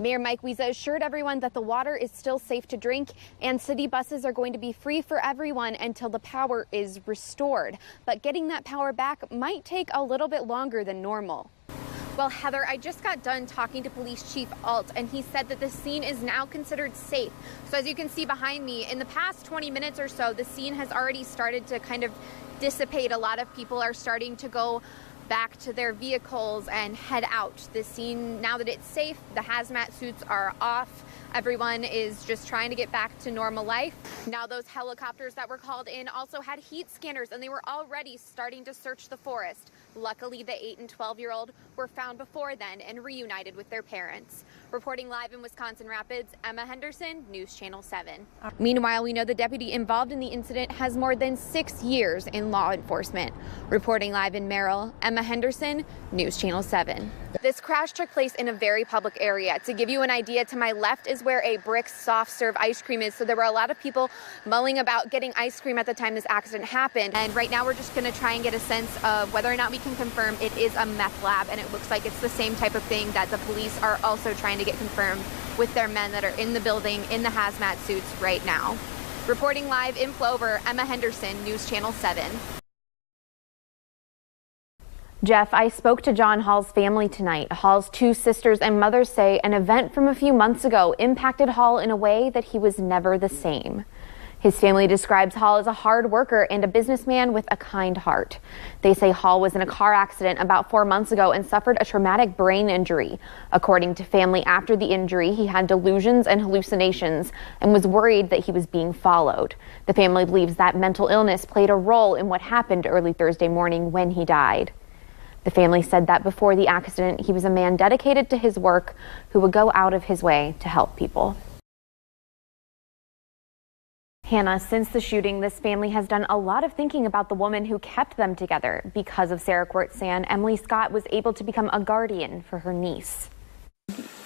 Mayor Mike Wausau assured everyone that the water is still safe to drink and city buses are going to be free for everyone until the power is restored. But getting that power back might take a little bit longer than normal. Well, Heather, I just got done talking to Police Chief Alt, and he said that the scene is now considered safe. So as you can see behind me, in the past 20 minutes or so, the scene has already started to kind of dissipate. A lot of people are starting to go back to their vehicles and head out. The scene, now that it's safe, the hazmat suits are off. Everyone is just trying to get back to normal life. Now those helicopters that were called in also had heat scanners, and they were already starting to search the forest. Luckily, the 8 and 12-year-old were found before then and reunited with their parents. Reporting live in Wisconsin Rapids, Emma Henderson, News Channel 7. Meanwhile, we know the deputy involved in the incident has more than 6 years in law enforcement. Reporting live in Merrill, Emma Henderson, News Channel 7. This crash took place in a very public area. To give you an idea, to my left is where a Brick soft serve ice cream is. So there were a lot of people mulling about getting ice cream at the time this accident happened. And right now we're just going to try and get a sense of whether or not we can confirm it is a meth lab. And it looks like it's the same type of thing that the police are also trying to get confirmed with their men that are in the building in the hazmat suits right now. Reporting live in Plover, Emma Henderson, News Channel 7. Jeff, I spoke to John Hall's family tonight. Hall's two sisters and mother say an event from a few months ago impacted Hall in a way that he was never the same. His family describes Hall as a hard worker and a businessman with a kind heart. They say Hall was in a car accident about 4 months ago and suffered a traumatic brain injury. According to family, after the injury, he had delusions and hallucinations and was worried that he was being followed. The family believes that mental illness played a role in what happened early Thursday morning when he died. The family said that before the accident, he was a man dedicated to his work who would go out of his way to help people. Hannah, since the shooting, this family has done a lot of thinking about the woman who kept them together. Because of Sarah Quartzan, Emily Scott was able to become a guardian for her niece.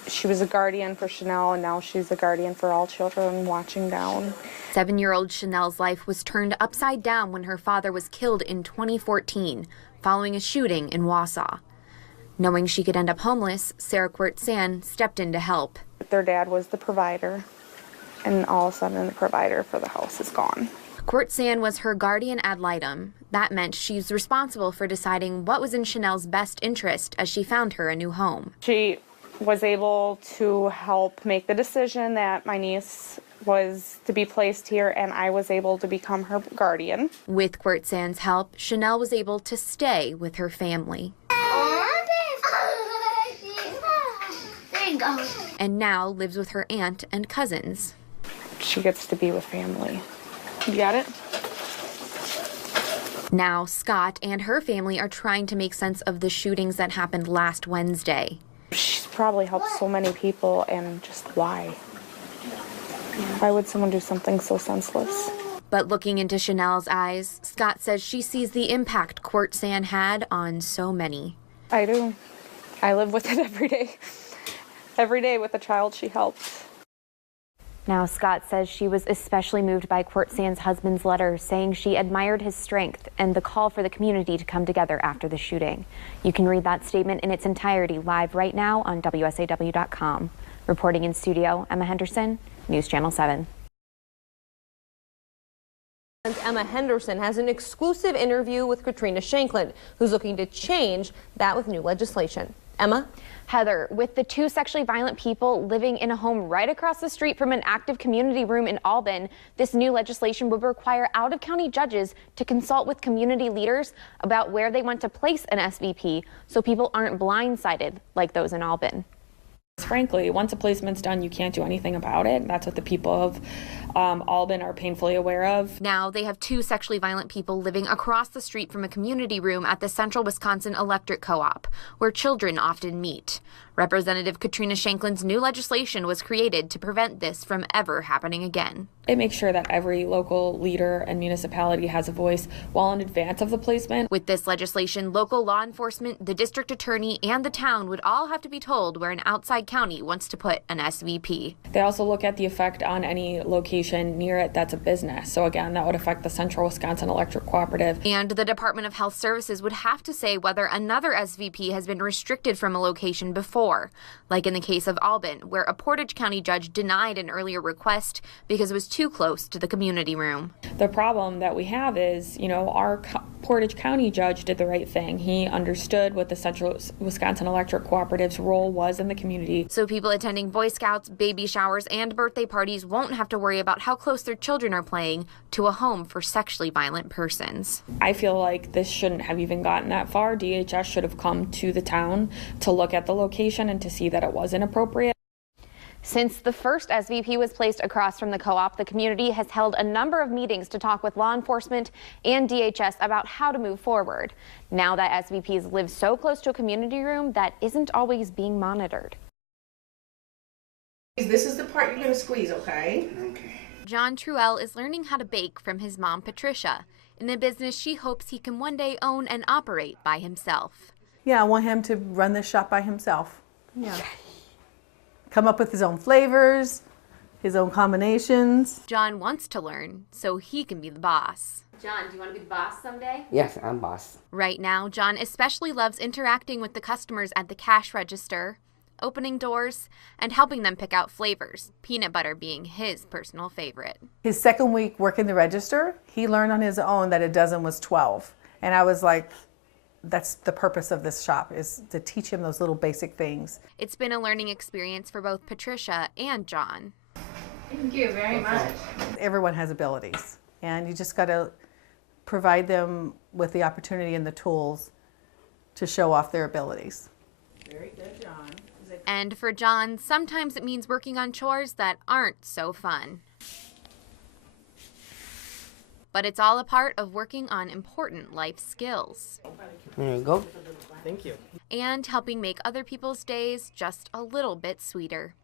She was a guardian for Chanel, and now she's a guardian for all children watching down. 7-year-old Chanel's life was turned upside down when her father was killed in 2014, following a shooting in Wausau. Knowing she could end up homeless, Sarah Quartzan stepped in to help. Their dad was the provider, and all of a sudden the provider for the house is gone. Quartzan was her guardian ad litem. That meant she's responsible for deciding what was in Chanel's best interest as she found her a new home. She was able to help make the decision that my niece was to be placed here, and I was able to become her guardian. With Quartzan's help, Chanel was able to stay with her family. And now lives with her aunt and cousins. She gets to be with family. You got it? Now Scott and her family are trying to make sense of the shootings that happened last Wednesday. She's probably helped so many people, and just why? Why would someone do something so senseless? But looking into Chanel's eyes, Scott says she sees the impact Quartzan had on so many. I do. I live with it every day. Every day with the child she helped. Now Scott says she was especially moved by Quartzan's husband's letter saying she admired his strength and the call for the community to come together after the shooting. You can read that statement in its entirety live right now on WSAW.com. Reporting in studio, Emma Henderson, News Channel 7. Emma Henderson has an exclusive interview with Katrina Shanklin, who's looking to change that with new legislation. Emma? Heather, with the two sexually violent people living in a home right across the street from an active community room in Albin, this new legislation would require out-of-county judges to consult with community leaders about where they want to place an SVP so people aren't blindsided like those in Albin. Frankly, once a placement's done, you can't do anything about it. That's what the people of Albin are painfully aware of. Now they have two sexually violent people living across the street from a community room at the Central Wisconsin Electric Co-op, where children often meet. Representative Katrina Shanklin's new legislation was created to prevent this from ever happening again. It makes sure that every local leader and municipality has a voice well in advance of the placement. With this legislation, local law enforcement, the district attorney, and the town would all have to be told where an outside county wants to put an SVP. They also look at the effect on any location near it that's a business. So again, that would affect the Central Wisconsin Electric Cooperative. And the Department of Health Services would have to say whether another SVP has been restricted from a location before, like in the case of Albin, where a Portage County judge denied an earlier request because it was too close to the community room. The problem that we have is, our Portage County judge did the right thing. He understood what the Central Wisconsin Electric Cooperative's role was in the community. So people attending Boy Scouts, baby showers, and birthday parties won't have to worry about how close their children are playing to a home for sexually violent persons. I feel like this shouldn't have even gotten that far. DHS should have come to the town to look at the location and to see that it was inappropriate. Since the first SVP was placed across from the co-op, the community has held a number of meetings to talk with law enforcement and DHS about how to move forward. Now that SVPs live so close to a community room that isn't always being monitored. This is the part you're going to squeeze, okay? Okay. John Truell is learning how to bake from his mom, Patricia, in a business she hopes he can one day own and operate by himself. Yeah, I want him to run this shop by himself. Yeah. Come up with his own flavors, his own combinations. John wants to learn so he can be the boss. John, do you want to be the boss someday? Yes, I'm boss. Right now, John especially loves interacting with the customers at the cash register, opening doors, and helping them pick out flavors, peanut butter being his personal favorite. His second week working the register, he learned on his own that a dozen was 12. And I was like, that's the purpose of this shop, is to teach him those little basic things. It's been a learning experience for both Patricia and John. Thank you very much. Everyone has abilities, and you just got to provide them with the opportunity and the tools to show off their abilities. Very good, John. And for John, sometimes it means working on chores that aren't so fun. But it's all a part of working on important life skills. There you go. Thank you. And helping make other people's days just a little bit sweeter.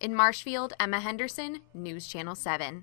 In Marshfield, Emma Henderson, News Channel 7.